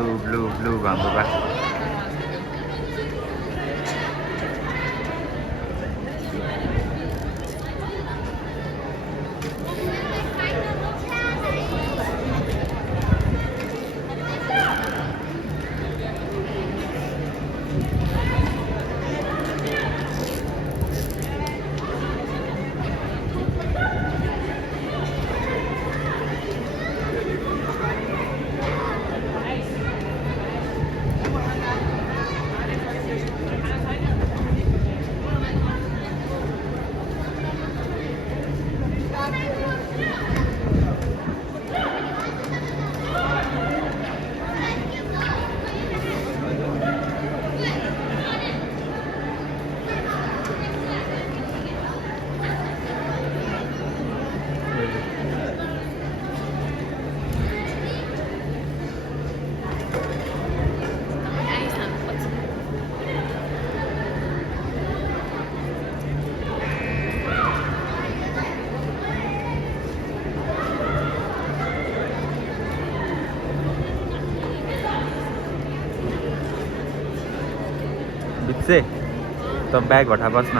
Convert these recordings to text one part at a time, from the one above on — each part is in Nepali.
ब्लू भन्नुभयो बित्से त ब्याग हटा बस्न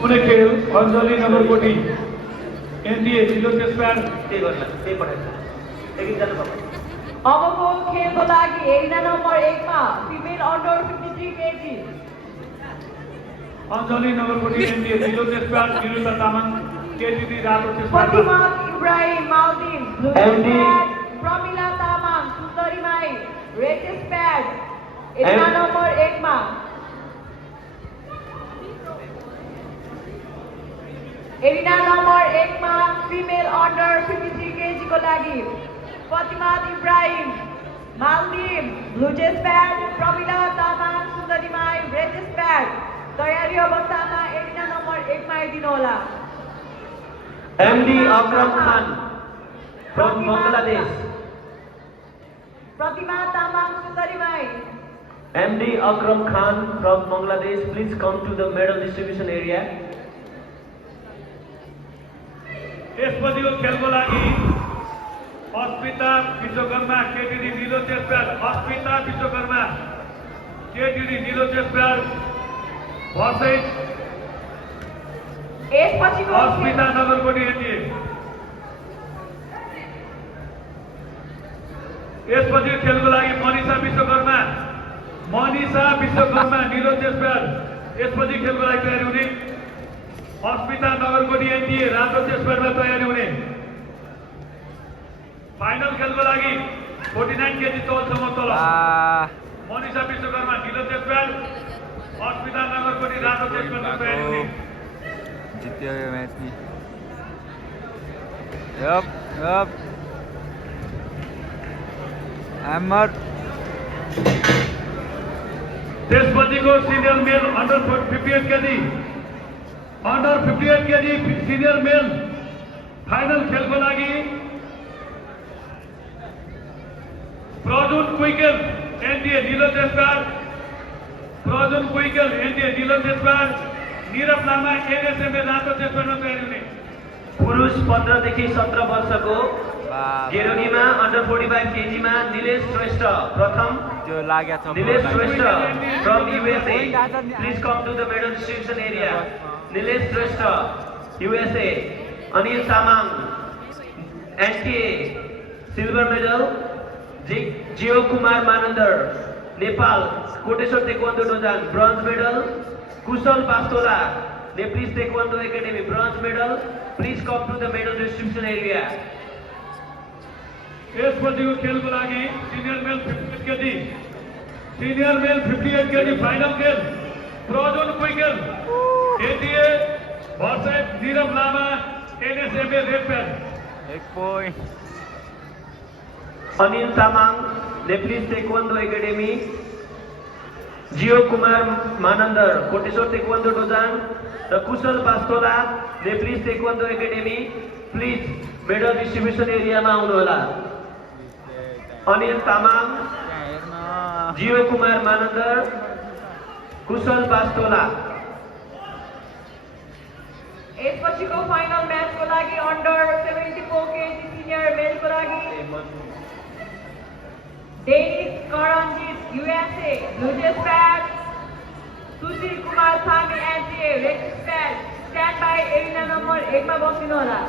कुनै खेल अञ्जली नगरकोटी एनडीए जिल्लो त्यसबाट अबको खेलको लागि एरिना नम्बर 1 मा female under 53 KG Anjali Nagarkoti NDA जिल्लो त्यसबाट निरुता तामाङ केटीदी रातो त्यसबाट प्रतिमा इब्राहिम माउदिन blue pad Pramila Tamang Sundarimai red pad arena number 1 मा एरिना नम्बर 1 मा फिमेल अन्डर 53 केजी को लागि Pratima Ibrahim Maldives blue pad Pramila Tamang Sundarimai red pad तयारी अवस्थामा एरिना नम्बर 1 मा आइदिनु होला MD Akram Khan from Bangladesh. Pratima Tamang सुन्दरीमाई MD Akram Khan from Bangladesh, please come to the medal distribution area. यसपछिको खेलको लागि अस्मिता विश्वकर्मा केटीडी निलो त्यसबाट अस्मिता विश्वकर्मा केटीडी निलो त्यसबाट भर्सेस यसपछिको अस्मिता नगरकोटी एनडीए यसपछि खेलको लागि मनिषा विश्वकर्मा निलो त्यसबाट यसपछि खेलको लागि तयारी हुने अस्मिता नगरकोटी एनडीए रातो त्यसबाटमा तयारी हुने फाइनल खेलको लागि 49 केजी तौलसम्म तल मनिषा विश्वकर्मा निलो त्यसबाट अस्मिता नगरकोटी रातो त्यसबाटमा तयारी हुने जित्यो यो म्याच नि यप हैमर त्यसपछिको senior male under 58 KG senior मेल फाइनल खेलको लागि प्रजुन कुइकेल एनडीए निलो त्यसबाट निरव लामा एनएसएमए रातो त्यसबाटमा तयारी हुने पुरुष 15 देखि 17 वर्षको गेरोनीमा अन्डर 45 केजीमा निलेश श्रेष्ठ प्रथम जो लाग्या छ Nilesh Shrestha from USA, please come to the medal distribution area. Nilesh Shrestha USA. Anil Tamang NTA silver medal. Jiyo Kumar Manandhar Nepal Koteshwar taekwondo dojang bronze medal. Kushal Pastola Nepalese taekwondo academy bronze medal. Please come to the medal distribution area. यसपछिको खेलको लागि सिनियर मेल 58 केजी फाइनल खेल Prajun Kuikel NDA versus Nirav Lama NSMA red pad 1 point Anil Tamang Nepalese taekwondo academy. Jiyo Kumar Manandhar Koteshwar taekwondo dojang र Kushal Pastola Nepalese taekwondo academy. Please medal distribution एरियामा आउनुहोला. अनिल तामाङ जियो कुमार मानन्दर कुशल पास्तोला यसपछिको फाइनल म्याचको लागि अन्डर 74 केजी सिनियर मेलको लागि Dennis Karanjit USA blue chest pad, Sushil Kumar Sami NTA red pad stand by arena number 1 मा बसिनु होला।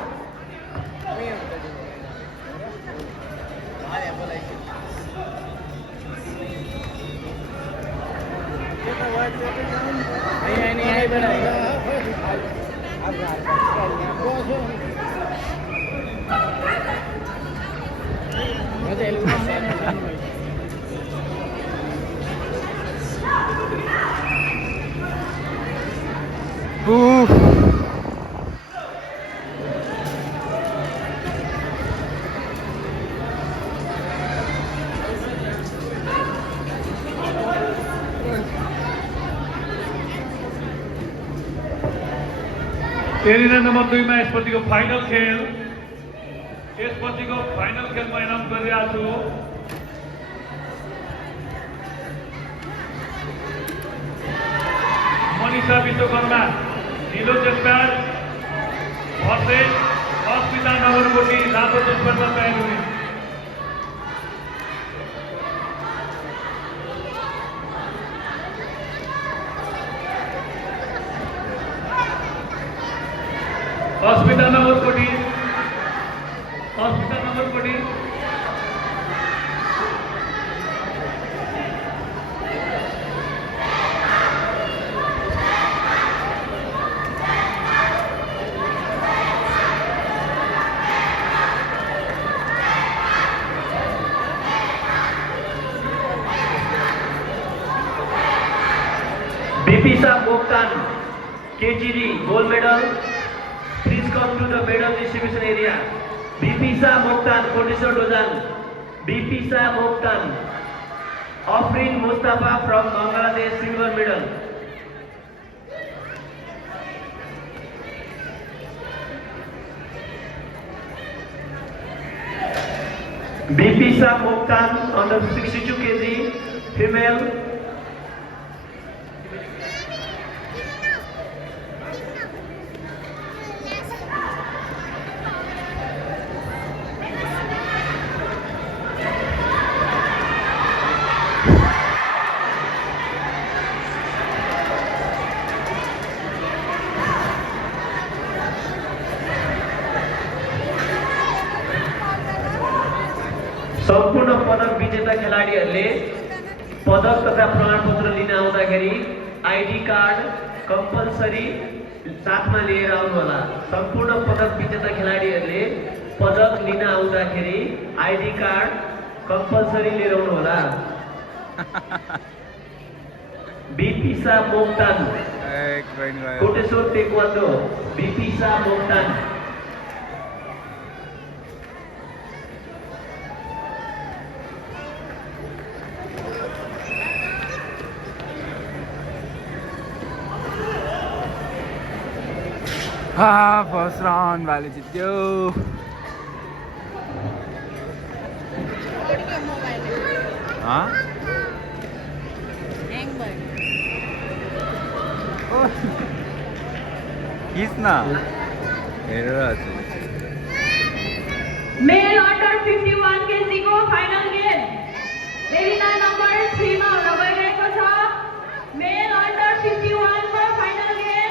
एरिना नम्बर 2 मा यसपछिको फाइनल खेल। यसपछिको फाइनल खेल म एनाउन्स गरिरहेको छु। मनिषा विश्वकर्मा नीलो चेस्प्याड भर्सेस अस्मिता नगरकोटी रातो चेस्प्याडमा तयार हुने। अस्मिता Nagarkoti Bipisa Mokhtan, KGD, gold medal. Please come to the medal distribution area. Bipisa Mokhtan, Kodeshwar Dozan. Bipisa Mokhtan. Afrin Mustafa from Bangladesh, silver medal. Bipisa Mokhtan, under 62 kg, female. सम्पूर्ण पदक विजेता खेलाडीहरूले पदक तथा प्रमाणपत्र लिन आउँदाखेरि आइडी कार्ड कम्पलसरी साथमा लिएर आउनु होला। सम्पूर्ण पदक विजेता खेलाडीहरूले पदक लिन आउँदाखेरि आइडी कार्ड कम्पलसरी लिएर आउनु होला। Bipisa Moktan Koteshwar taekwondo Bipisa Moktan first round भाले जित्यो। किस्न हेरेर मेल अन्डर 51 केजी को फाइनल गेम एरिना नम्बर 3 मा हुन गइरहेको छ। मेल अन्डर 51 को फाइनल गेम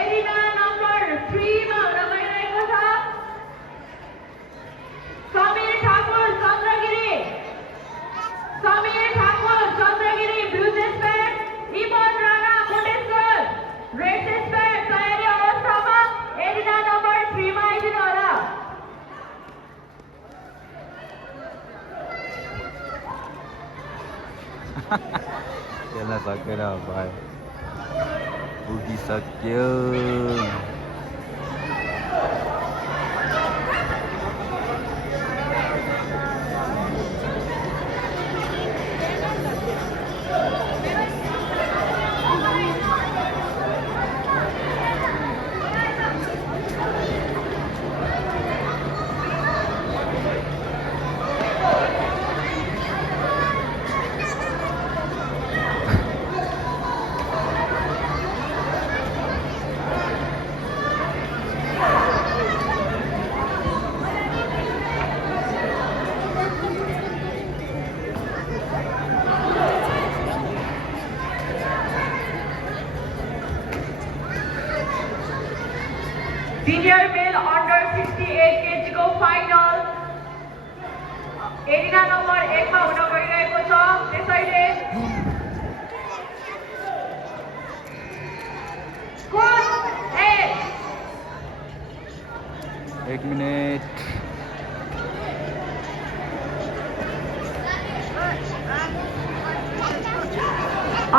एरिना नम्बर 3 मा हुन गइरहेको छ। Samir Thakur Chandragiri blue chest pad, इमन राणा कोटेश्वर रेड जेस प्याड तयारी अवस्थामा एरिना नम्बर 3 मा आइदिनु होला। खेल्न सकेर भयो पुगिसक्यो। Senior male under 68 kg को फाइनल एरिना नम्बर 1 मा हुन गइरहेको छ। त्यसैले स्कोर 1 मिनट।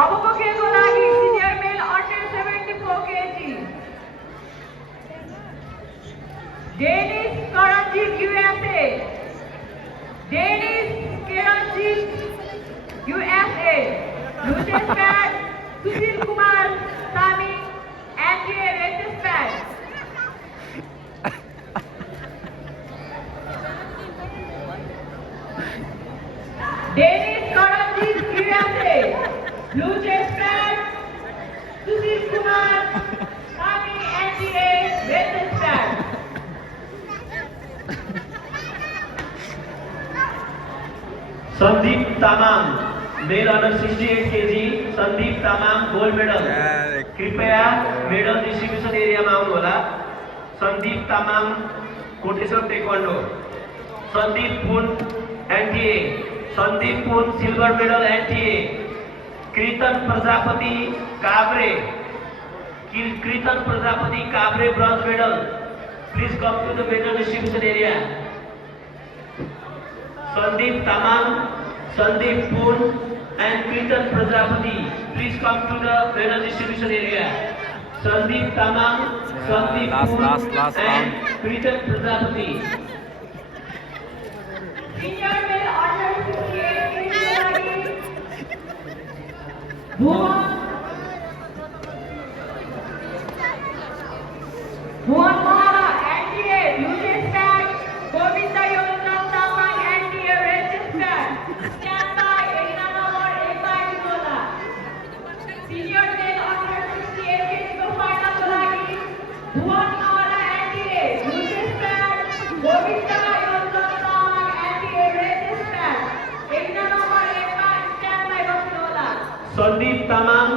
अबको खेलको लागि senior male under 74 kg Dennis Karanjit USA, Dennis Karanjit USA, blue chest pad Sushil Kumar Sami NDA red chest pad. Dennis Karanjit USA, blue chest pad Sushil Kumar Sami NDA red chest pad. Sandeep Tamam, male under 68 kg, Sandeep Tamam, gold medal. कृपया मेडल डिस्ट्रिब्युसन एरियामा आउनु होला। Sandeep Tamang Koteshwar taekwondo, Sandeep Pun NTA, Sandeep Pun silver medal NTA, Kirtan Prajapati Kavre, Kirtan Prajapati Kavre bronze medal. Please come to the medal distribution area. Sandeep Tamam, Sandeep Poon and Kirtan Prajapati, please come to the medal distribution area. Sandeep Tamam, Sandeep Poon and Kirtan Prajapati. Senior male under 68 kg Bhuvan Mahara NDA Luchis Pad, Govinda Yonam Tamang NDA Regis Pad. Stand by arena number 8 by Nicola. Senior male under 68 kg को फाइनल को लागि Bhuvan Mahara NDA Luchis Pad, Govinda Yonam Tamang NDA Regis Pad. Arena number 8 by stand by Nicola. Sandeep Tamam,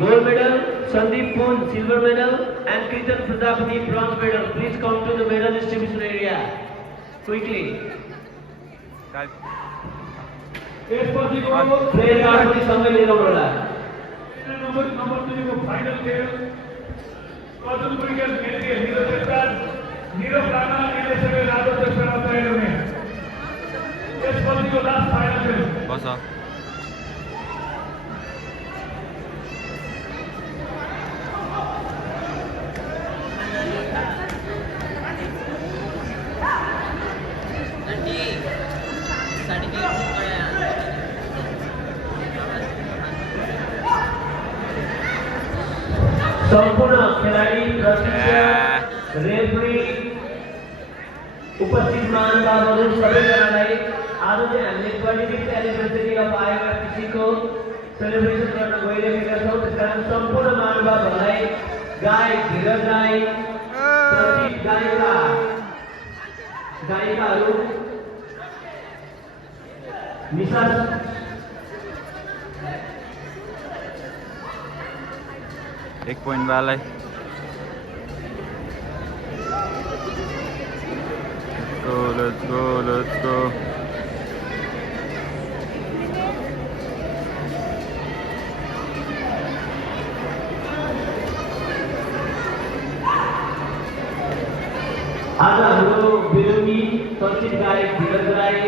gold medal, Sandeep Poon, silver medal and Kirtan Prajapati, bronze medal. Please come to the medal distribution area quickly. त्यसपछिको प्लेयर कार्ड पनि सँगै लिएर आउनु होला। नम्बर 2 को फाइनल खेल अर्जुन क्रिकेट खेलके नीरज शेखर, नीरज राणा, नीलेश यादव से खेला तय हुए। त्यसपछिको लास्ट फाइनल खेल बस सम्पूर्ण खेलाडी प्रशिक्षक रेफरी उपस्थित महानुभावहरू सबैजनालाई आज चाहिँ हामीले 25th एनिभर्सरी अफ IOFPC को सेलिब्रेसन गर्न गइरहेका छौँ। त्यसकारण सम्पूर्ण महानुभावहरूलाई गायक धीरज राई, प्रसिद्ध गायिकाहरू निशा एक पॉइंट वाला let's go आज हाम्रो बेलुकी चर्चित गायक धीरज राई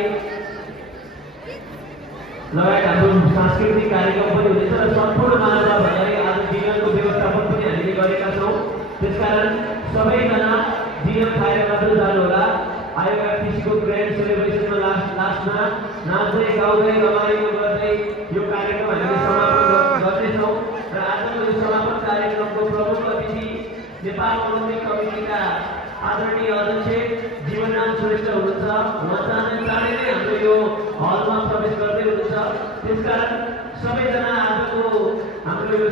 लगायत हाम्रो सांस्कृतिक कार्यक्रम पनि हुनेछ र सम्पूर्ण महानुभावहरूलाई आज डिनरको व्यवस्थापन पनि हामीले गरेका छौँ। त्यसकारण सबैजना डिनर खाएर मात्र जानुहोला। IOFPC को ग्रान्ड सेलिब्रेसनमा लास्टमा नाच्दै गाउँदै रमाइलो गर्दै यो कार्यक्रम हामीले समापन गर्दैछौँ। र आजको यो समापन कार्यक्रमको प्रमुख अतिथि नेपाल ओलम्पिक कमिटीका आदरणीय अध्यक्ष जीवनराम श्रेष्ठ हुनुहुन्छ। उहाँ चाँडै नै हाम्रो यो हलमा प्रवेश गर्दै हुनुहुन्छ। त्यसकारण सबैजना हाम्रो यो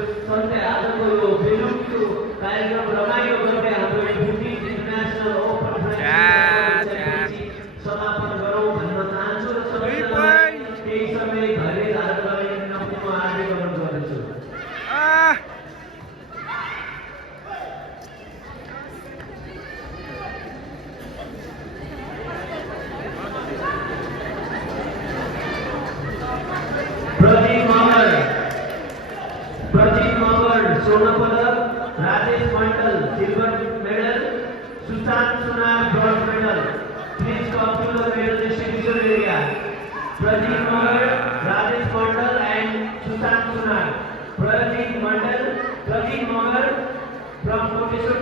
आजको यो बेलुकीको कार्यक्रम रमाइलो गर्दै हाम्रो यो बुद्धिस्ट इन्टरनेसनल ओपन समापन गरौँ भन्न चाहन्छु र सबैजनालाई केही समय धैर्य धारण गरेर म हार्दिक अनुरोध गर्दछु। स्वर्ण पदक, राजेश मंडल silver medal, Sushant Sunar bronze medal. Please come to the medal distribution area. Pradeep Magar, Rajesh Mandal and Sushant Sunar. Pradeep Magar from Koteshwar